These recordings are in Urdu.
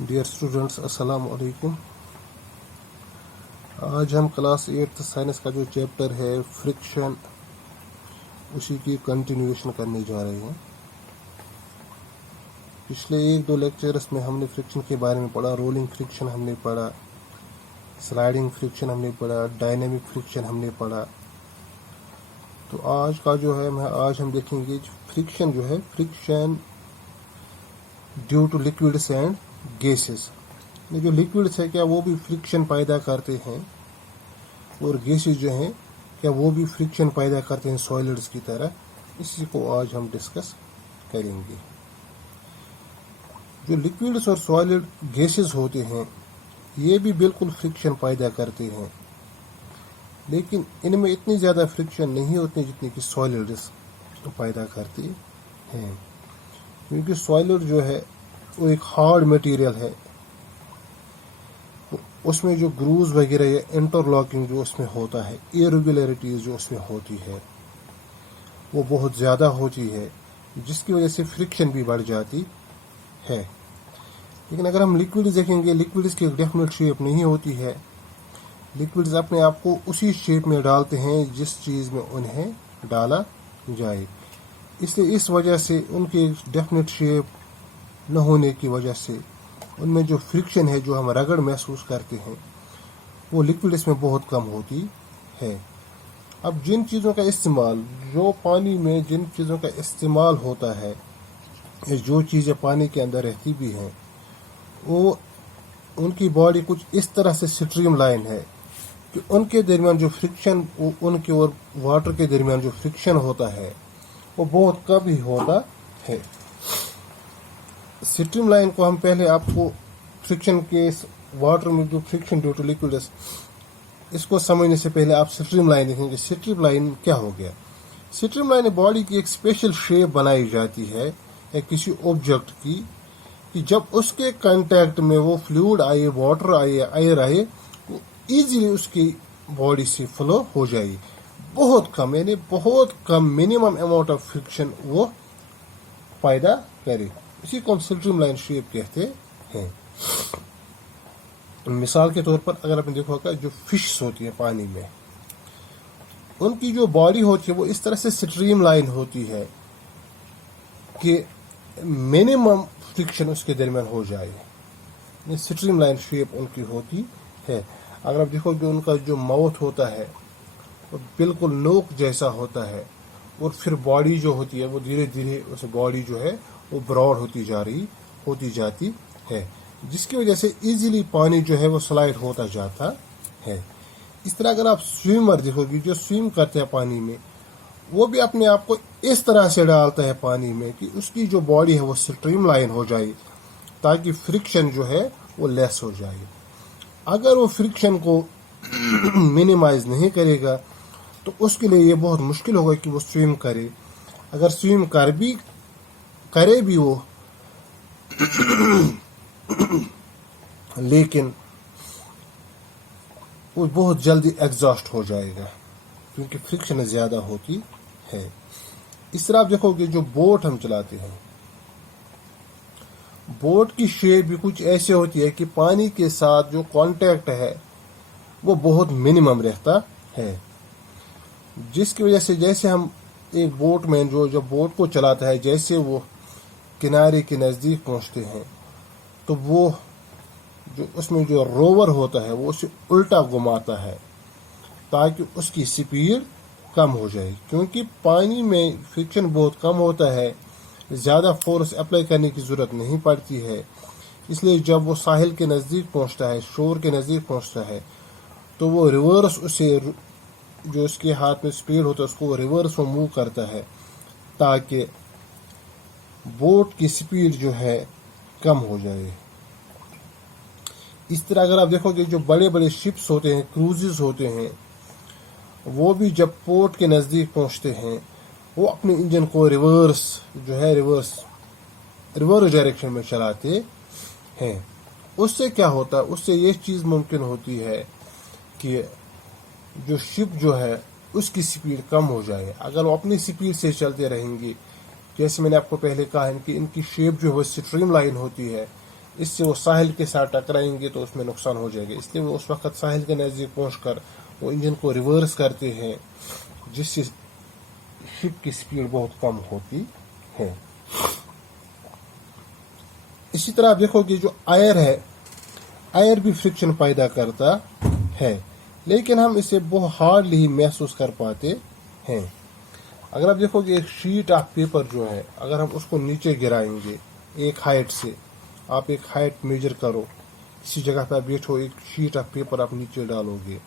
ڈیئر اسٹوڈنٹس السلام علیکم. آج ہم کلاس 8 سائنس کا جو چیپٹر ہے فرکشن اسی کی کنٹینیوشن کرنے جا رہے ہیں. پچھلے 1-2 لیکچرز میں ہم نے فرکشن کے بارے میں پڑھا. رولنگ فرکشن ہم نے پڑھا, سلائڈنگ فرکشن ہم نے پڑھا, ڈائنامک فرکشن ہم نے پڑھا. تو آج کا جو ہے آج ہم دیکھیں گے فرکشن جو ہے friction due to liquids and gases. جو لکوڈس ہے کیا وہ بھی فرکشن پیدا کرتے ہیں, اور گیسز جو ہیں کیا وہ بھی فرکشن پیدا کرتے ہیں سالڈز کی طرح. اسی کو آج ہم ڈسکس کریں گے. جو لکوڈس اور سالڈ گیسز ہوتے ہیں یہ بھی بالکل فرکشن پیدا کرتے ہیں, لیکن ان میں اتنی زیادہ فرکشن نہیں ہوتی جتنی کہ سالڈز پیدا کرتے ہیں. کیونکہ سالڈ جو ہے وہ ایک ہارڈ مٹیریل ہے, اس میں جو گروز وغیرہ یا انٹرلاکنگ جو اس میں ہوتا ہے, ایریگولیرٹیز جو اس میں ہوتی ہے وہ بہت زیادہ ہوتی ہے, جس کی وجہ سے فرکشن بھی بڑھ جاتی ہے. لیکن اگر ہم لکوڈز دیکھیں گے, لکوڈز کی ایک ڈیفینٹ شیپ نہیں ہوتی ہے. لکوڈز اپنے آپ کو اسی شیپ میں ڈالتے ہیں جس چیز میں انہیں ڈالا جائے. اس لیے اس وجہ سے ان کی ایک ڈیفینٹ شیپ نہ ہونے کی وجہ سے ان میں جو فرکشن ہے جو ہم رگڑ محسوس کرتے ہیں وہ لکوڈس میں بہت کم ہوتی ہے. اب جن چیزوں کا استعمال جو پانی میں جن چیزوں کا استعمال ہوتا ہے, جو چیزیں پانی کے اندر رہتی بھی ہیں, وہ ان کی باڈی کچھ اس طرح سے سٹریم لائن ہے کہ ان کے درمیان جو فرکشن ان کے اور واٹر کے درمیان جو فرکشن ہوتا ہے وہ بہت کم ہی ہوتا ہے. سٹریم لائن کو ہم پہلے آپ کو فرکشن کے واٹر میں جو فرکشن ڈیو ٹو لکوڈس اس کو سمجھنے سے پہلے آپ سٹریم لائن دیکھیں گے. سٹریم لائن کیا ہو گیا؟ سٹریم لائن باڈی کی ایک اسپیشل شیپ بنائی جاتی ہے یا کسی آبجیکٹ کی کہ جب اس کے کانٹیکٹ میں وہ فلوئڈ آئے, واٹر آئے یا ایئر آئے, وہ ایزیلی اس کی باڈی سے فلو ہو جائے. بہت کم یعنی بہت کم منیمم اماؤنٹ آف فرکشن وہ پیدا کرے. اسی کو ہم سٹریم لائن شیپ کہتے ہیں. مثال کے طور پر اگر آپ نے دیکھا ہوگا جو فشز ہوتی ہیں پانی میں, ان کی جو باڈی ہوتی ہے وہ اس طرح سے سٹریم لائن ہوتی ہے کہ منیمم فرکشن اس کے درمیان ہو جائے. سٹریم لائن شیپ ان کی ہوتی ہے. اگر آپ دیکھو جو ان کا جو ماؤتھ ہوتا ہے وہ بالکل نوک جیسا ہوتا ہے, اور پھر باڈی جو ہوتی ہے وہ دھیرے دھیرے اس باڈی جو ہے وہ براڈ ہوتی جاتی ہے, جس کی وجہ سے ایزیلی پانی جو ہے وہ سلائڈ ہوتا جاتا ہے. اس طرح اگر آپ سوئمر دیکھو گے جو سوئم کرتے ہیں پانی میں, وہ بھی اپنے آپ کو اس طرح سے ڈالتا ہے پانی میں کہ اس کی جو باڈی ہے وہ سٹریم لائن ہو جائے تاکہ فرکشن جو ہے وہ لیس ہو جائے. اگر وہ فرکشن کو منیمائز نہیں کرے گا تو اس کے لیے یہ بہت مشکل ہوگا کہ وہ سوئم کرے. اگر سوئم کرے بھی وہ لیکن وہ بہت جلدی ایگزاسٹ ہو جائے گا کیونکہ فرکشن زیادہ ہوتی ہے. اس طرح آپ دیکھو گے جو بوٹ ہم چلاتے ہیں, بوٹ کی شیپ بھی کچھ ایسے ہوتی ہے کہ پانی کے ساتھ جو کانٹیکٹ ہے وہ بہت منیمم رہتا ہے, جس کی وجہ سے جیسے ہم ایک بوٹ مین جو جب بوٹ کو چلاتا ہے جیسے وہ کنارے کے نزدیک پہنچتے ہیں تو وہ جو اس میں جو روور ہوتا ہے وہ اسے الٹا گھماتا ہے تاکہ اس کی سپیڈ کم ہو جائے. کیونکہ پانی میں فرکشن بہت کم ہوتا ہے, زیادہ فورس اپلائی کرنے کی ضرورت نہیں پڑتی ہے. اس لیے جب وہ ساحل کے نزدیک پہنچتا ہے, شور کے نزدیک پہنچتا ہے, تو وہ ریورس اسے جو اس کے ہاتھ میں سپیڈ ہوتا ہے اس کو ریورس وہ موو کرتا ہے تاکہ بوٹ کی سپیڈ جو ہے کم ہو جائے. اس طرح اگر آپ دیکھو گے جو بڑے بڑے شپس ہوتے ہیں, کروزز ہوتے ہیں, وہ بھی جب پورٹ کے نزدیک پہنچتے ہیں وہ اپنے انجن کو ریورس ڈائریکشن میں چلاتے ہیں. اس سے کیا ہوتا ہے, اس سے یہ چیز ممکن ہوتی ہے کہ جو شپ جو ہے اس کی سپیڈ کم ہو جائے. اگر وہ اپنی سپیڈ سے چلتے رہیں گے, جیسے میں نے آپ کو پہلے کہا ہے کہ ان کی شیپ جو ہے سٹریم لائن ہوتی ہے, اس سے وہ ساحل کے ساتھ ٹکرائیں گے تو اس میں نقصان ہو جائے گا. اس لیے وہ اس وقت ساحل کے نزدیک پہنچ کر وہ انجن کو ریورس کرتے ہیں جس سے شپ کی سپیڈ بہت کم ہوتی ہے. اسی طرح آپ دیکھو گے جو آئر ہے، آئر بھی فرکشن پیدا کرتا ہے، لیکن ہم اسے بہت ہارڈلی ہی محسوس کر پاتے ہیں. اگر آپ دیکھو گے ایک شیٹ آف پیپر جو ہے، اگر ہم اس کو نیچے گرائیں گے ایک ہائٹ سے، آپ ایک ہائٹ میجر کرو، کسی جگہ پہ آپ بیٹھو، ایک شیٹ آف پیپر آپ نیچے ڈالو گے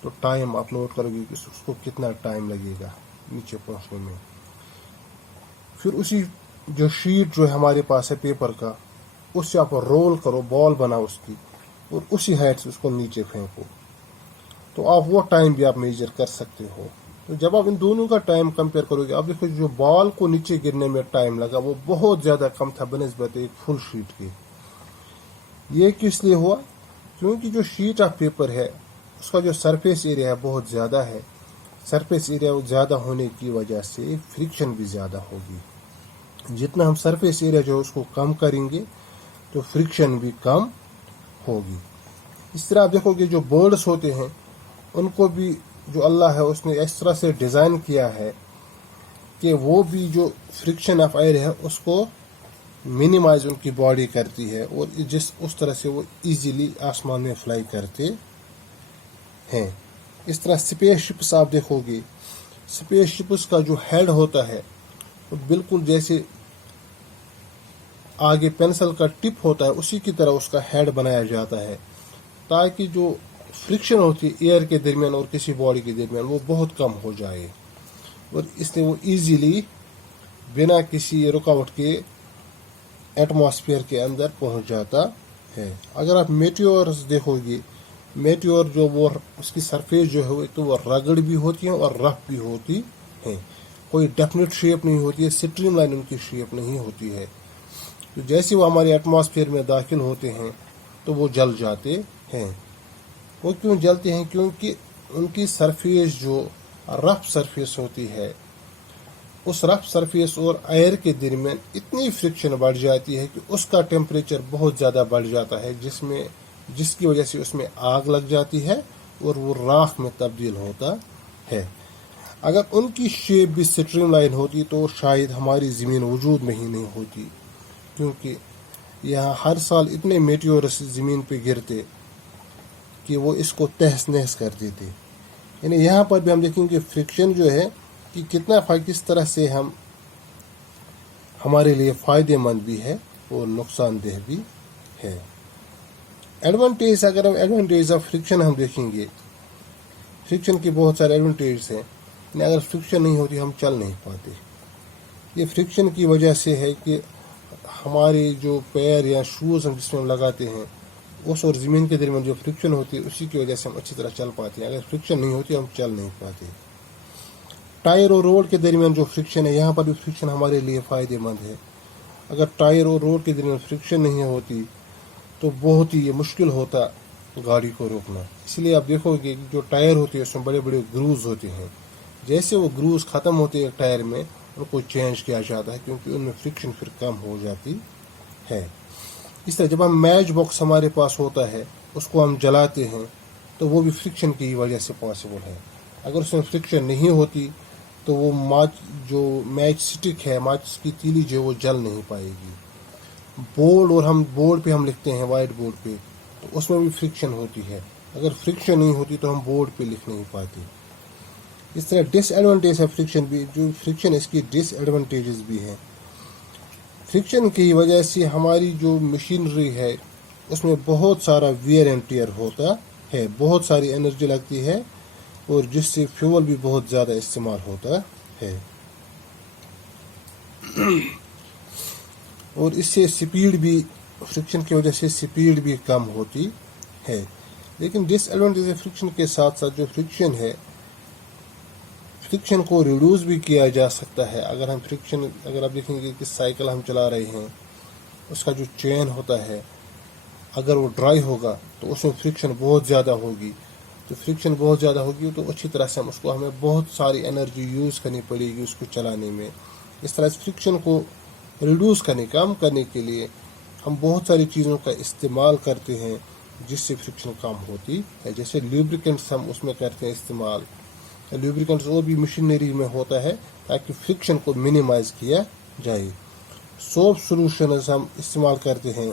تو ٹائم آپ نوٹ کرو گے کہ اس کو کتنا ٹائم لگے گا نیچے پہنچنے میں. پھر اسی جو شیٹ جو ہمارے پاس ہے پیپر کا، اس سے آپ رول کرو، بال بناؤ اس کی، اور اسی ہائٹ سے اس کو نیچے پھینکو، تو آپ وہ ٹائم بھی آپ میجر کر سکتے ہو. تو جب آپ ان دونوں کا ٹائم کمپیئر کرو گے، آپ دیکھو جو بال کو نیچے گرنے میں ٹائم لگا وہ بہت زیادہ کم تھا بنسبت ایک فل شیٹ کے. یہ کس لیے ہوا؟ کیونکہ جو شیٹ آف پیپر ہے اس کا جو سرفیس ایریا ہے بہت زیادہ ہے. سرفیس ایریا زیادہ ہونے کی وجہ سے فرکشن بھی زیادہ ہوگی. جتنا ہم سرفیس ایریا جو ہے اس کو کم کریں گے تو فرکشن بھی کم ہوگی. اس طرح آپ دیکھو گے جو برڈس ہوتے ہیں ان کو بھی جو اللہ ہے اس نے اس طرح سے ڈیزائن کیا ہے کہ وہ بھی جو فرکشن آف ایئر ہے اس کو منیمائز ان کی باڈی کرتی ہے، اور اس طرح سے وہ ایزیلی آسمان میں فلائی کرتے ہیں. اس طرح اسپیس شپس آپ دیکھو گے، اسپیس شپس کا جو ہیڈ ہوتا ہے وہ بالکل جیسے آگے پینسل کا ٹپ ہوتا ہے اسی کی طرح اس کا ہیڈ بنایا جاتا ہے، تاکہ جو فرکشن ہوتی ہے ایئر کے درمیان اور کسی باڈی کے درمیان وہ بہت کم ہو جائے، اور اس لیے وہ ایزیلی بنا کسی رکاوٹ کے ایٹماسفیئر کے اندر پہنچ جاتا ہے. اگر آپ میٹیورز دیکھو گے، میٹیور جو وہ اس کی سرفیس جو ہے تو وہ رگڑ بھی ہوتی ہے اور رف بھی ہوتی ہے، کوئی ڈیفینٹ شیپ نہیں ہوتی ہے، سٹریم لائن ان کی شیپ نہیں ہوتی ہے. تو جیسے وہ ہمارے ایٹماسفیئر میں داخل ہوتے ہیں تو وہ جل جاتے ہیں. وہ کیوں جلتے ہیں؟ کیونکہ ان کی سرفیس جو رف سرفیس ہوتی ہے، اس رف سرفیس اور ایئر کے درمیان اتنی فرکشن بڑھ جاتی ہے کہ اس کا ٹیمپریچر بہت زیادہ بڑھ جاتا ہے، جس کی وجہ سے اس میں آگ لگ جاتی ہے اور وہ راکھ میں تبدیل ہوتا ہے. اگر ان کی شیپ بھی سٹریم لائن ہوتی تو شاید ہماری زمین وجود میں ہی نہیں ہوتی، کیونکہ یہاں ہر سال اتنے میٹیورس زمین پہ گرتے کہ وہ اس کو تہس نہس کر دیتے. یعنی یہاں پر بھی ہم دیکھیں کہ فرکشن جو ہے کہ کس طرح سے ہمارے لیے فائدے مند بھی ہے اور نقصان دہ بھی ہے. ایڈوانٹیج، اگر ہم ایڈوانٹیج آف فرکشن ہم دیکھیں گے، فرکشن کے بہت سارے ایڈوانٹیج ہیں. اگر فرکشن نہیں ہوتی ہم چل نہیں پاتے. یہ فرکشن کی وجہ سے ہے کہ ہمارے جو پیر یا شوز ہم جس میں ہم لگاتے ہیں اس اور زمین کے درمیان جو فرکشن ہوتی ہے اسی کی وجہ سے ہم اچھی طرح چل پاتے ہیں. اگر فرکشن نہیں ہوتی ہم چل نہیں پاتے. ٹائر اور روڈ کے درمیان جو فرکشن ہے، یہاں پر بھی فرکشن ہمارے لیے فائدے مند ہے. اگر ٹائر اور روڈ کے درمیان فرکشن نہیں ہوتی تو بہت ہی مشکل ہوتا گاڑی کو روکنا. اس لیے آپ دیکھو گے جو ٹائر ہوتے ہیں اس میں بڑے بڑے گروز ہوتے ہیں، جیسے وہ گروز ختم ہوتے ہیں ٹائر میں ان کو چینج کیا جاتا ہے کیونکہ ان میں فرکشن پھر کم ہو جاتی ہے. اس طرح جب ہم میچ باکس ہمارے پاس ہوتا ہے اس کو ہم جلاتے ہیں تو وہ بھی فرکشن کی وجہ سے پاسبل ہے. اگر اس میں فرکشن نہیں ہوتی تو وہ جو میچ سٹک ہے، ماچس کی تیلی جو وہ جل نہیں پائے گی. بورڈ، اور ہم بورڈ پہ ہم لکھتے ہیں وائٹ بورڈ پہ، تو اس میں بھی فرکشن ہوتی ہے. اگر فرکشن نہیں ہوتی تو ہم بورڈ پہ لکھ نہیں پاتے. اس طرح ڈس ایڈوانٹیج ہے فرکشن بھی، جو فرکشن اس کی ڈس ایڈوانٹیجز بھی ہیں. فرکشن کی وجہ سے ہماری جو مشینری ہے اس میں بہت سارا ویئر اینڈ ٹیئر ہوتا ہے، بہت ساری انرجی لگتی ہے اور جس سے فیول بھی بہت زیادہ استعمال ہوتا ہے. اور اس سے سپیڈ بھی، فرکشن کی وجہ سے سپیڈ بھی کم ہوتی ہے. لیکن ڈس ایڈوانٹیج فرکشن کے ساتھ ساتھ جو فرکشن ہے، فرکشن کو ریڈیوس بھی کیا جا سکتا ہے. اگر آپ دیکھیں گے کہ سائیکل ہم چلا رہے ہیں، اس کا جو چین ہوتا ہے اگر وہ ڈرائی ہوگا تو اس میں فرکشن بہت زیادہ ہوگی. تو فرکشن بہت زیادہ ہوگی تو اچھی طرح سے ہمیں بہت ساری انرجی یوز کرنی پڑے گی اس کو چلانے میں. اس طرح اس فرکشن کو ریڈیوس کرنے، کم کرنے کے لیے ہم بہت ساری چیزوں کا استعمال کرتے ہیں جس سے فرکشن کم ہوتی ہے. جیسے لیبریکنٹس ہم اس میں کرتے ہیں استعمال. لیبریکنٹس اور بھی مشینری میں ہوتا ہے تاکہ فرکشن کو منیمائز کیا جائے. سوپ سولوشنز ہم استعمال کرتے ہیں,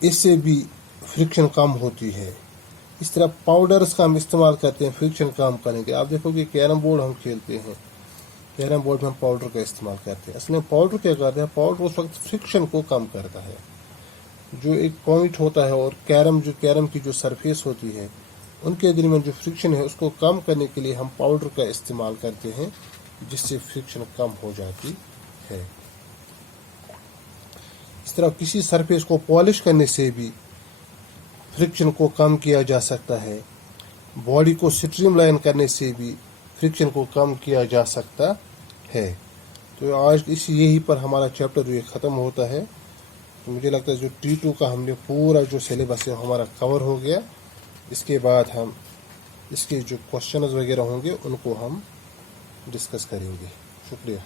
اس سے بھی فرکشن کم ہوتی ہے. اس طرح پاؤڈرز کا ہم استعمال کرتے ہیں فرکشن کم کرنے کے. آپ دیکھو گے کیرم بورڈ ہم کھیلتے ہیں, کیرم بورڈ میں ہم پاؤڈر کا استعمال کرتے ہیں. اصل میں پاؤڈر کیا کرتا ہے, پاؤڈر اس وقت فرکشن کو کم کرتا ہے. جو ایک پوائنٹ ہوتا ہے اور کیرم کی جو سرفیس ہوتی ہے ان کے درمیان جو فرکشن ہے اس کو کم کرنے کے لیے ہم پاؤڈر کا استعمال کرتے ہیں جس سے فرکشن کم ہو جاتی ہے. اس طرح کسی سرفیس کو پالش کرنے سے بھی فرکشن کو کم کیا جا سکتا ہے. باڈی کو سٹریم لائن کرنے سے بھی فرکشن کو کم کیا جا سکتا ہے. تو آج یہی پر ہمارا چیپٹر یہ ختم ہوتا ہے. مجھے لگتا ہے جو T2 کا ہم نے پورا جو سلیبس ہے ہمارا کور ہو گیا. اس کے بعد ہم اس کے جو کوشچنز وغیرہ ہوں گے ان کو ہم ڈسکس کریں گے. شکریہ.